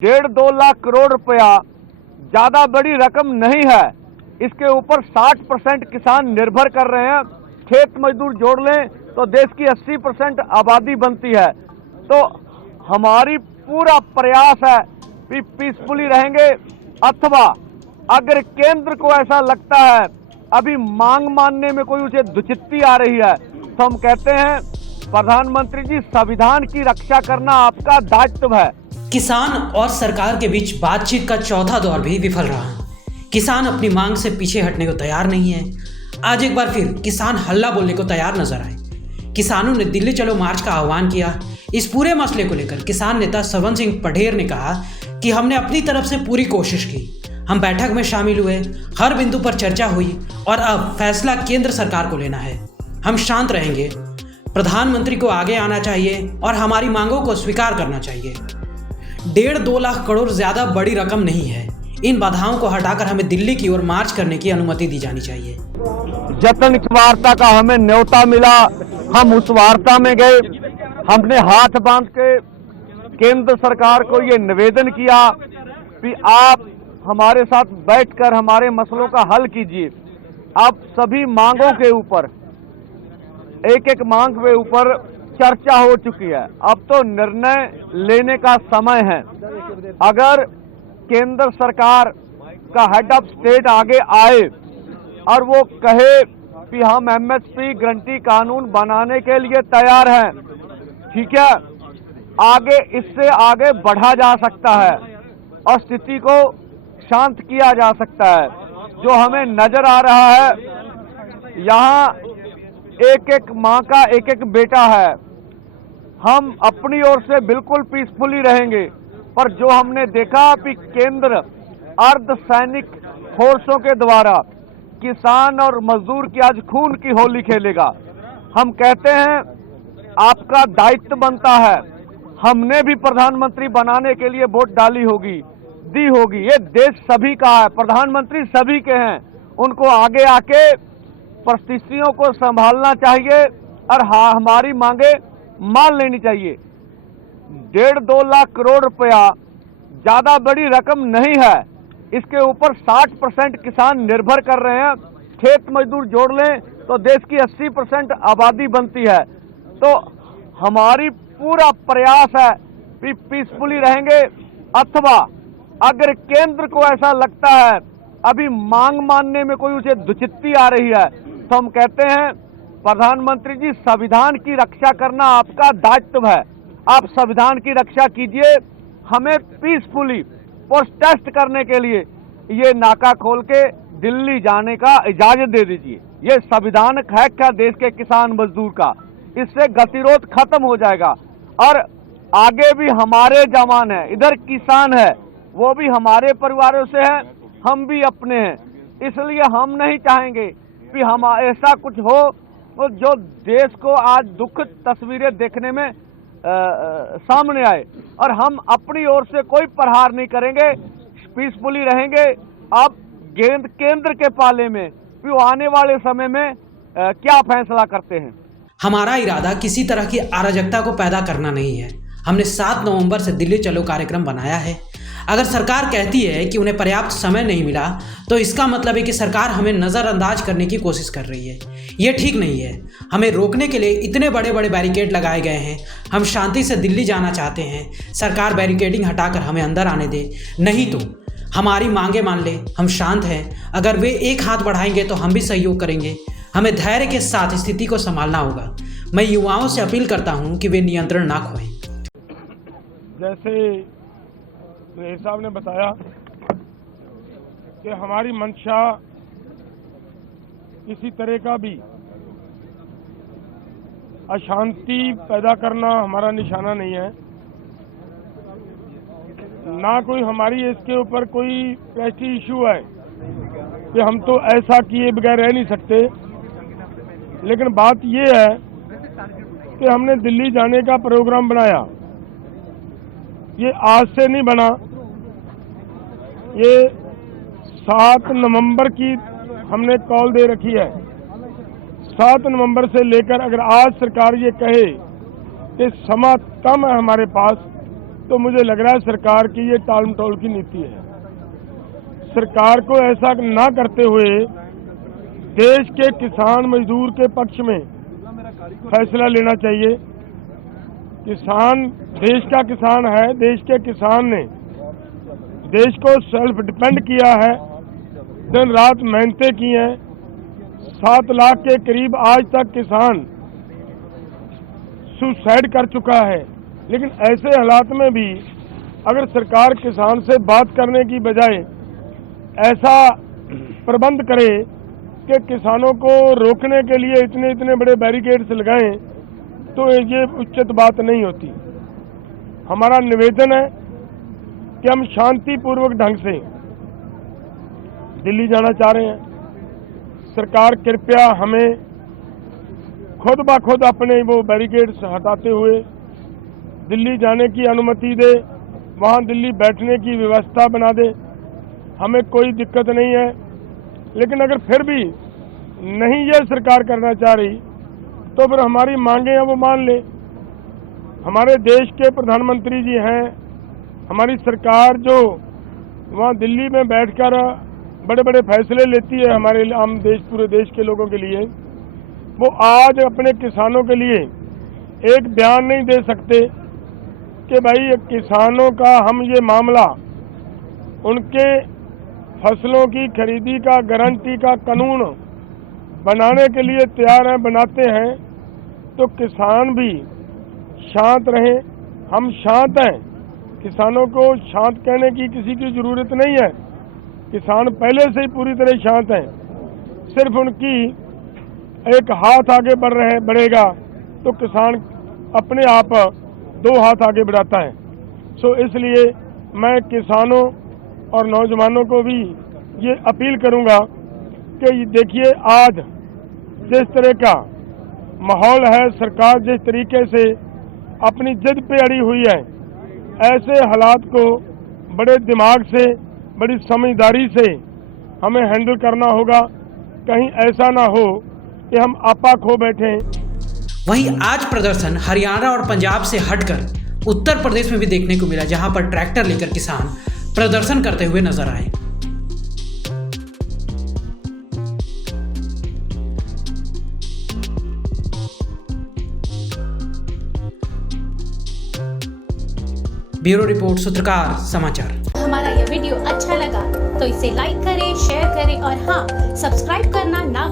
1.5-2 लाख करोड़ रुपया ज्यादा बड़ी रकम नहीं है। इसके ऊपर 60% किसान निर्भर कर रहे हैं। खेत मजदूर जोड़ लें तो देश की 80% आबादी बनती है। तो हमारी पूरा प्रयास है कि पीसफुली रहेंगे, अथवा अगर केंद्र को ऐसा लगता है अभी मांग मानने में कोई उसे दुचित्ती आ रही है, तो हम कहते हैं प्रधानमंत्री जी, संविधान की रक्षा करना आपका दायित्व है। किसान और सरकार के बीच बातचीत का चौथा दौर भी विफल रहा। किसान अपनी मांग से पीछे हटने को तैयार नहीं है। आज एक बार फिर किसान हल्ला बोलने को तैयार नजर आए। किसानों ने दिल्ली चलो मार्च का आह्वान किया। इस पूरे मसले को लेकर किसान नेता सरवन सिंह पढ़ेर ने कहा कि हमने अपनी तरफ से पूरी कोशिश की, हम बैठक में शामिल हुए, हर बिंदु पर चर्चा हुई और अब फैसला केंद्र सरकार को लेना है। हम शांत रहेंगे, प्रधानमंत्री को आगे आना चाहिए और हमारी मांगों को स्वीकार करना चाहिए। 1.5-2 लाख करोड़ ज्यादा बड़ी रकम नहीं है। इन बाधाओं को हटाकर हमें दिल्ली की ओर मार्च करने की अनुमति दी जानी चाहिए। जतन की वार्ता का हमें न्योता मिला, हम उस वार्ता में गए। हमने हाथ बांध के केंद्र सरकार को ये निवेदन किया कि आप हमारे साथ बैठकर हमारे मसलों का हल कीजिए। अब सभी मांगों के ऊपर, एक एक मांग के ऊपर चर्चा हो चुकी है। अब तो निर्णय लेने का समय है। अगर केंद्र सरकार का हेड ऑफ स्टेट आगे आए और वो कहे कि हम एमएसपी गारंटी कानून बनाने के लिए तैयार हैं, ठीक है, आगे इससे आगे बढ़ा जा सकता है और स्थिति को शांत किया जा सकता है। जो हमें नजर आ रहा है, यहाँ एक एक माँ का एक एक बेटा है। हम अपनी ओर से बिल्कुल पीसफुली रहेंगे, पर जो हमने देखा कि केंद्र अर्धसैनिक फोर्सों के द्वारा किसान और मजदूर की आज खून की होली खेलेगा। हम कहते हैं आपका दायित्व बनता है। हमने भी प्रधानमंत्री बनाने के लिए वोट डाली होगी, दी होगी। ये देश सभी का है, प्रधानमंत्री सभी के हैं। उनको आगे आके परिस्थितियों को संभालना चाहिए और हमारी मांगे मान लेनी चाहिए। 1.5-2 लाख करोड़ रुपया ज्यादा बड़ी रकम नहीं है। इसके ऊपर 60% किसान निर्भर कर रहे हैं। खेत मजदूर जोड़ लें तो देश की 80% आबादी बनती है। तो हमारी पूरा प्रयास है कि पीसफुली रहेंगे, अथवा अगर केंद्र को ऐसा लगता है अभी मांग मानने में कोई उसे दुचित्ती आ रही है, तो हम कहते हैं प्रधानमंत्री जी, संविधान की रक्षा करना आपका दायित्व है। आप संविधान की रक्षा कीजिए। हमें पीसफुली प्रोटेस्ट करने के लिए ये नाका खोल के दिल्ली जाने का इजाजत दे दीजिए। ये संविधान है क्या देश के किसान मजदूर का? इससे गतिरोध खत्म हो जाएगा और आगे भी हमारे जवान है, इधर किसान है, वो भी हमारे परिवारों से है, हम भी अपने हैं। इसलिए हम नहीं चाहेंगे कि हम ऐसा कुछ हो तो जो देश को आज दुखद तस्वीरें देखने में सामने आए, और हम अपनी ओर से कोई प्रहार नहीं करेंगे, पीसफुली रहेंगे। अब केंद्र के पाले में कि वो आने वाले समय में क्या फैसला करते हैं। हमारा इरादा किसी तरह की अराजकता को पैदा करना नहीं है। हमने 7 नवंबर से दिल्ली चलो कार्यक्रम बनाया है। अगर सरकार कहती है कि उन्हें पर्याप्त समय नहीं मिला, तो इसका मतलब है कि सरकार हमें नज़रअंदाज करने की कोशिश कर रही है। ये ठीक नहीं है। हमें रोकने के लिए इतने बड़े बड़े बैरिकेड लगाए गए हैं। हम शांति से दिल्ली जाना चाहते हैं। सरकार बैरिकेडिंग हटाकर हमें अंदर आने दे, नहीं तो हमारी मांगे मान ले। हम शांत हैं। अगर वे एक हाथ बढ़ाएंगे तो हम भी सहयोग करेंगे। हमें धैर्य के साथ स्थिति को संभालना होगा। मैं युवाओं से अपील करता हूँ कि वे नियंत्रण ना खोएं। जैसे पढ़ेर साहब ने बताया कि हमारी मंशा किसी तरह का भी अशांति पैदा करना हमारा निशाना नहीं है, ना कोई हमारी इसके ऊपर कोई प्रेस्टीज इशू है कि हम तो ऐसा किए बगैर रह नहीं सकते। लेकिन बात यह है कि हमने दिल्ली जाने का प्रोग्राम बनाया। ये आज से नहीं बना, ये 7 नवंबर की हमने कॉल दे रखी है। 7 नवंबर से लेकर अगर आज सरकार ये कहे कि समय कम है हमारे पास, तो मुझे लग रहा है सरकार की ये टाल मटोल की नीति है। सरकार को ऐसा ना करते हुए देश के किसान मजदूर के पक्ष में फैसला लेना चाहिए। किसान देश का किसान है, देश के किसान ने देश को सेल्फ डिपेंड किया है, दिन रात मेहनतें की हैं। 7 लाख के करीब आज तक किसान सुसाइड कर चुका है। लेकिन ऐसे हालात में भी अगर सरकार किसान से बात करने की बजाय ऐसा प्रबंध करे कि किसानों को रोकने के लिए इतने इतने बड़े बैरिकेड्स लगाएं, तो ये उचित बात नहीं होती। हमारा निवेदन है कि हम शांतिपूर्वक ढंग से दिल्ली जाना चाह रहे हैं। सरकार कृपया हमें खुद ब खुद अपने वो बैरिकेड्स हटाते हुए दिल्ली जाने की अनुमति दे, वहाँ दिल्ली बैठने की व्यवस्था बना दे। हमें कोई दिक्कत नहीं है, लेकिन अगर फिर भी नहीं ये सरकार करना चाह रही तो फिर हमारी मांगे हैं वो मान ले। हमारे देश के प्रधानमंत्री जी हैं, हमारी सरकार जो वहाँ दिल्ली में बैठकर बड़े बड़े फैसले लेती है हमारे आम देश पूरे देश के लोगों के लिए, वो आज अपने किसानों के लिए एक बयान नहीं दे सकते कि भाई किसानों का हम ये मामला उनके फसलों की खरीदी का गारंटी का कानून बनाने के लिए तैयार हैं, बनाते हैं। तो किसान भी शांत रहें, हम शांत हैं। किसानों को शांत कहने की किसी की जरूरत नहीं है, किसान पहले से ही पूरी तरह शांत हैं। सिर्फ उनकी एक हाथ आगे बढ़ेगा तो किसान अपने आप 2 हाथ आगे बढ़ाता है। सो इसलिए मैं किसानों और नौजवानों को भी ये अपील करूंगा कि देखिए आज जिस तरह का माहौल है, सरकार जिस तरीके से अपनी जिद पे अड़ी हुई है, ऐसे हालात को बड़े दिमाग से बड़ी समझदारी से हमें हैंडल करना होगा। कहीं ऐसा ना हो कि हम आपा खो बैठें। वहीं आज प्रदर्शन हरियाणा और पंजाब से हटकर उत्तर प्रदेश में भी देखने को मिला, जहां पर ट्रैक्टर लेकर किसान प्रदर्शन करते हुए नजर आए। ब्यूरो रिपोर्ट, सूत्रकार समाचार। हमारा यह वीडियो अच्छा लगा तो इसे लाइक करें, शेयर करें और हाँ, सब्सक्राइब करना ना